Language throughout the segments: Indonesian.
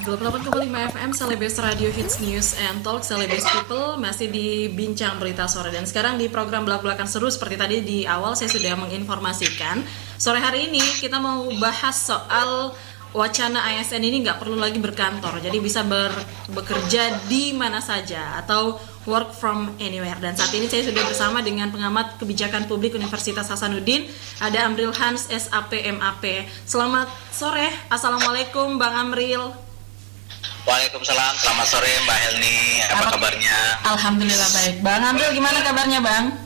88,5 FM Celebes Radio Hits News and Talk Celebes People masih di Bincang Berita Sore. Dan sekarang di program Belak-Belakan Seru, seperti tadi di awal saya sudah menginformasikan, sore hari ini kita mau bahas soal wacana ASN ini nggak perlu lagi berkantor, jadi bisa bekerja di mana saja atau work from anywhere. Dan saat ini saya sudah bersama dengan pengamat kebijakan publik Universitas Hasanuddin, ada Amril Hans SAP MAP. Selamat sore, assalamualaikum Bang Amril. Waalaikumsalam, selamat sore Mbak Helni, apa kabarnya? Alhamdulillah baik. Bang Amril gimana kabarnya Bang?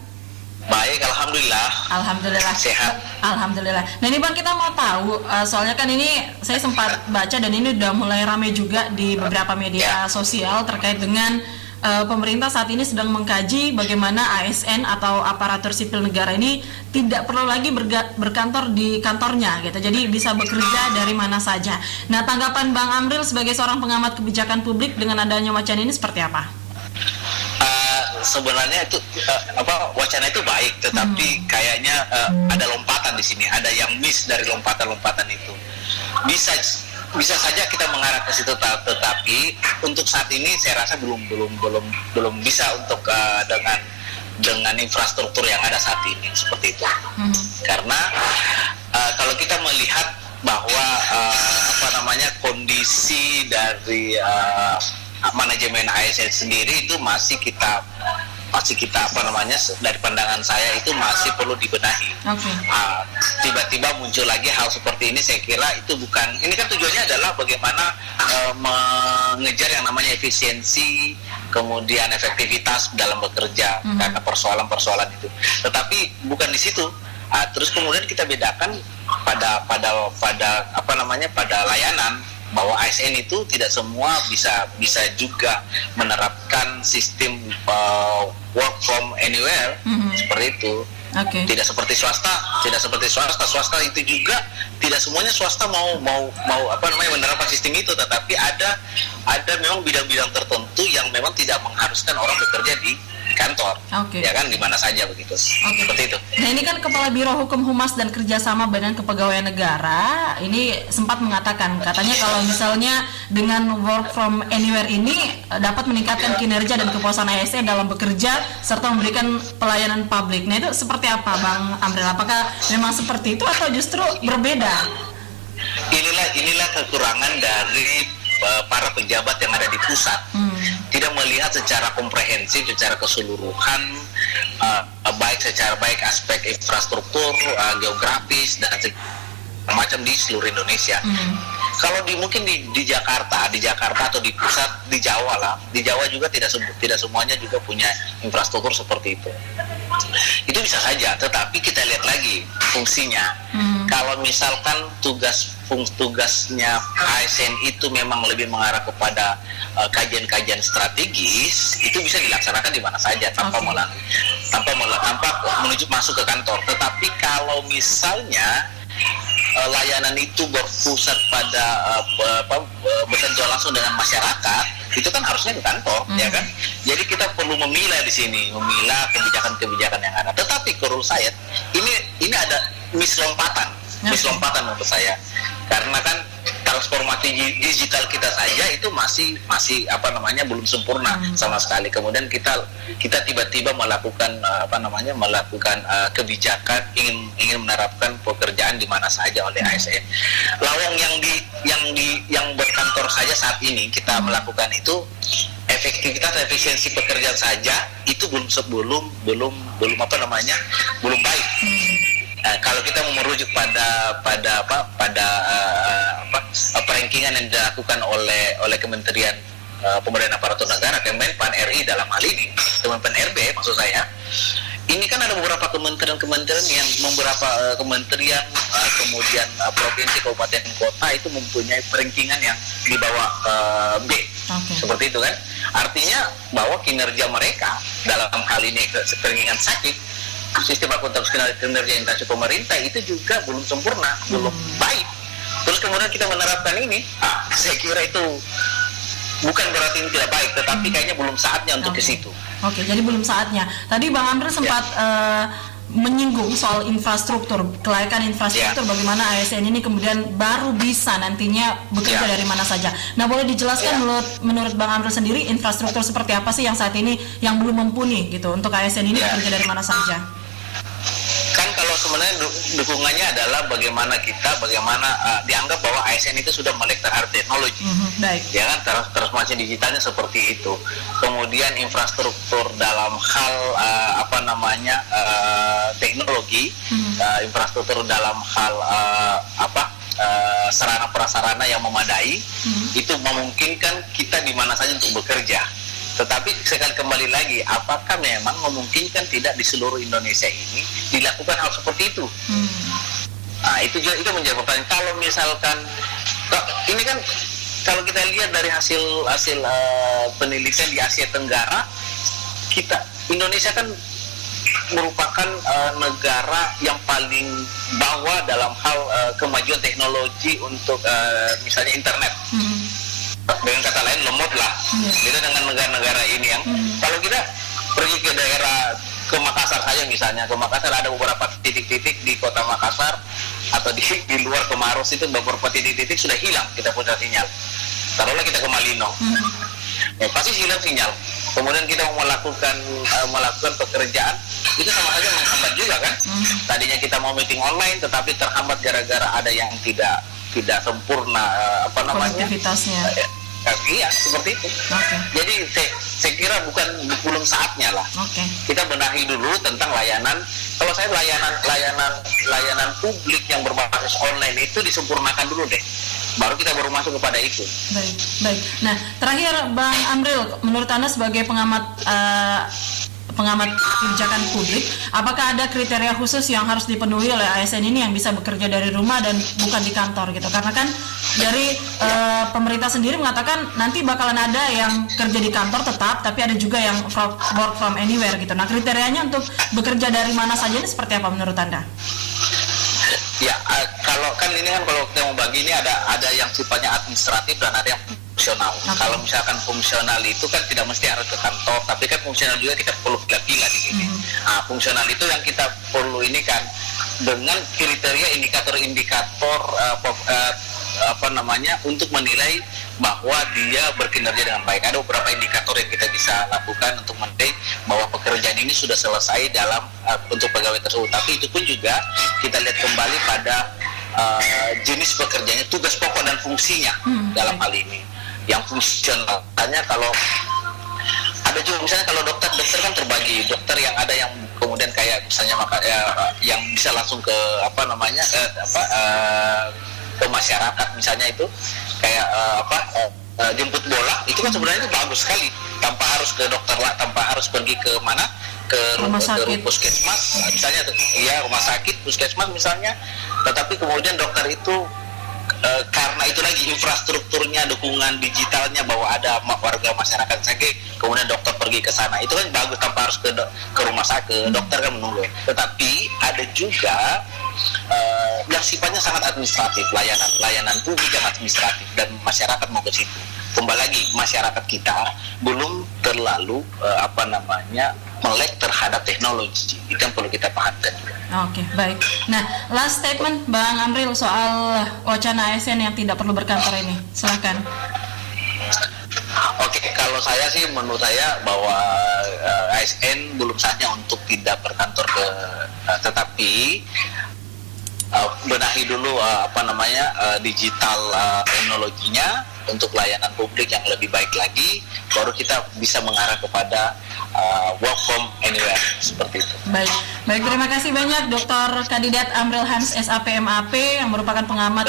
Baik, alhamdulillah. Alhamdulillah sehat. Alhamdulillah. Nah ini Bang, kita mau tahu, soalnya kan ini saya sempat baca dan ini udah mulai rame juga di beberapa media sosial terkait dengan pemerintah saat ini sedang mengkaji bagaimana ASN atau aparatur sipil negara ini tidak perlu lagi berkantor di kantornya gitu. Jadi bisa bekerja dari mana saja. Nah, tanggapan Bang Amril sebagai seorang pengamat kebijakan publik dengan adanya wacana ini seperti apa? Sebenarnya itu wacana itu baik, tetapi kayaknya ada lompatan di sini, ada yang miss dari lompatan-lompatan itu. Bisa saja kita mengarah ke situ, tetapi untuk saat ini saya rasa belum bisa untuk dengan infrastruktur yang ada saat ini seperti itu. Karena kalau kita melihat bahwa kondisi dari manajemen ASN sendiri itu masih kita dari pandangan saya itu masih perlu dibenahi. Tiba-tiba muncul lagi hal seperti ini, saya kira itu ini kan tujuannya adalah bagaimana mengejar yang namanya efisiensi, kemudian efektivitas dalam bekerja karena persoalan-persoalan itu. Tetapi bukan di situ. Terus kemudian kita bedakan pada layanan, bahwa ASN itu tidak semua bisa juga menerapkan sistem work from anywhere seperti itu. Tidak seperti swasta. Swasta itu juga tidak semuanya swasta mau menerapkan sistem itu, tetapi ada memang bidang-bidang tertentu yang memang tidak mengharuskan orang bekerja di kantor, ya kan, di mana saja begitu. Seperti itu. Nah ini kan Kepala Biro Hukum Humas dan Kerjasama Badan Kepegawaian Negara ini sempat mengatakan, katanya kalau misalnya dengan work from anywhere ini dapat meningkatkan kinerja dan kepuasan ASN dalam bekerja serta memberikan pelayanan publik. Nah itu seperti apa Bang Amril? Apakah memang seperti itu atau justru berbeda? Inilah kekurangan dari para pejabat yang ada di pusat, tidak melihat secara komprehensif, secara keseluruhan, baik aspek infrastruktur, geografis dan macam di seluruh Indonesia. Kalau mungkin di Jakarta atau di pusat, di Jawa juga tidak semuanya juga punya infrastruktur seperti itu. Itu bisa saja, tetapi kita lihat lagi fungsinya. Kalau misalkan tugasnya ASN itu memang lebih mengarah kepada kajian-kajian strategis, itu bisa dilaksanakan di mana saja tanpa menuju masuk ke kantor. Tetapi kalau misalnya layanan itu berpusat pada bersentuhan langsung dengan masyarakat, itu kan harusnya di kantor, ya kan? Jadi kita perlu memilah di sini, kebijakan-kebijakan yang ada. Tetapi menurut saya ini ada mislompatan menurut saya, karena kan transformasi digital kita saja itu masih belum sempurna sama sekali. Kemudian kita tiba-tiba melakukan kebijakan ingin menerapkan pekerjaan di mana saja oleh ASN. Lawang yang berkantor saja saat ini kita melakukan itu, efektivitas efisiensi pekerjaan saja itu belum baik. Kalau kita merujuk pada perankingan yang dilakukan oleh Kementerian Pemberdayaan Aparatur Negara, Kemenpan RI dalam hal ini, Kemenpan RB maksud saya, ini kan ada beberapa kementerian yang kementerian kemudian provinsi, kabupaten, kota itu mempunyai perankingan yang di bawah B, seperti itu kan. Artinya bahwa kinerja mereka dalam hal ini perankingan sakit, sistem akuntabilitas kinerja instansi pemerintah itu juga belum sempurna, belum baik. Terus kemudian kita menerapkan ini, saya kira itu bukan berarti ini tidak baik, tetapi kayaknya belum saatnya untuk ke situ. Jadi belum saatnya. Tadi Bang Amril sempat menyinggung soal infrastruktur, kelayakan infrastruktur, bagaimana ASN ini kemudian baru bisa nantinya bekerja dari mana saja. Nah, boleh dijelaskan menurut Bang Amril sendiri infrastruktur seperti apa sih yang saat ini yang belum mumpuni gitu untuk ASN ini bekerja dari mana saja? Kan kalau sebenarnya dukungannya adalah bagaimana dianggap bahwa ASN itu sudah melek terhadap teknologi, baik. Ya kan, transformasi digitalnya seperti itu. Kemudian infrastruktur dalam hal teknologi, infrastruktur dalam hal sarana prasarana yang memadai, itu memungkinkan kita di mana saja untuk bekerja. Tetapi sekali kembali lagi, apakah memang memungkinkan tidak di seluruh Indonesia ini dilakukan hal seperti itu? Nah, itu menjadi pertanyaan. Kalau misalkan ini kan, kalau kita lihat dari hasil penelitian di Asia Tenggara, Indonesia kan merupakan negara yang paling bawah dalam hal kemajuan teknologi untuk misalnya internet. Dengan kata lain lemot lah, beda dengan negara-negara ini yang kalau kita pergi ke daerah, ke Makassar saja misalnya, ke Makassar ada beberapa titik-titik di kota Makassar atau di luar ke Maros itu beberapa titik-titik sudah hilang kita punya sinyal. Taruhlah kita ke Malino, pasti hilang sinyal. Kemudian kita mau melakukan pekerjaan, itu sama saja menghambat juga kan. Tadinya kita mau meeting online tetapi terhambat gara-gara ada yang tidak sempurna konektivitasnya. Iya, seperti itu. Jadi saya kira belum saatnya lah. Kita benahi dulu tentang layanan. Kalau saya layanan publik yang berbasis online itu disempurnakan dulu deh. Baru kita masuk kepada itu. Baik. Nah, terakhir Bang Amril, menurut Anda sebagai pengamat kebijakan publik, apakah ada kriteria khusus yang harus dipenuhi oleh ASN ini yang bisa bekerja dari rumah dan bukan di kantor gitu? Karena kan dari pemerintah sendiri mengatakan nanti bakalan ada yang kerja di kantor tetap, tapi ada juga yang work from anywhere gitu. Nah, kriterianya untuk bekerja dari mana saja ini seperti apa menurut Anda? Ya, kalau kita mau bagi ini ada yang sifatnya administratif dan ada yang fungsional. Kalau misalkan fungsional itu kan tidak mesti harus ke kantor, tapi kan fungsional juga kita perlu pilih-pilih di sini. Fungsional itu yang kita perlu ini kan dengan kriteria indikator untuk menilai bahwa dia berkinerja dengan baik. Ada beberapa indikator yang kita bisa lakukan untuk menilai bahwa pekerjaan ini sudah selesai dalam untuk pegawai tersebut. Tapi itu pun juga kita lihat kembali pada jenis pekerjaannya, tugas pokok dan fungsinya dalam hal ini. Yang fungsional, hanya kalau ada juga misalnya kalau dokter kan terbagi, dokter yang ada yang kemudian kayak misalnya yang bisa langsung ke ke masyarakat misalnya itu kayak jemput bola, itu kan sebenarnya bagus sekali tanpa harus ke dokter lah, tanpa harus pergi ke mana, ke puskesmas misalnya, rumah sakit, puskesmas misalnya. Tetapi kemudian dokter itu karena itu lagi infrastrukturnya, dukungan digitalnya bahwa ada warga masyarakat sakit, kemudian dokter pergi ke sana, itu kan bagus tanpa harus ke rumah sakit, dokter kan menunggu. Tetapi ada juga yang sifatnya sangat administratif, layanan publik yang administratif, dan masyarakat mau ke situ. Kembali lagi, masyarakat kita belum terlalu melek terhadap teknologi, itu yang perlu kita pahamkan juga. Oke, baik. Nah, last statement Bang Amril soal wacana ASN yang tidak perlu berkantor ini, silakan. Oke, kalau saya sih, menurut saya bahwa ASN belum saatnya untuk tidak berkantor tetapi benahi dulu digital teknologinya untuk layanan publik yang lebih baik lagi, baru kita bisa mengarah kepada work from anywhere seperti itu. Baik, terima kasih banyak Dr. Kandidat Amril Hans SAPMAP yang merupakan pengamat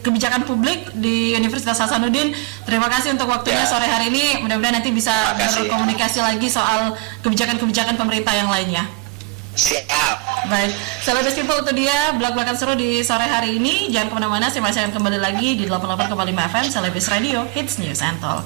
kebijakan publik di Universitas Hasanuddin. Terima kasih untuk waktunya sore hari ini. Mudah-mudahan nanti bisa berkomunikasi lagi soal kebijakan-kebijakan pemerintah yang lainnya. Siap. Baik, Celebes People, itu dia belak-belakan seru di sore hari ini. Jangan kemana-mana, saya masih akan kembali lagi di 88,5 FM Celebes Radio, Hits News and Talk.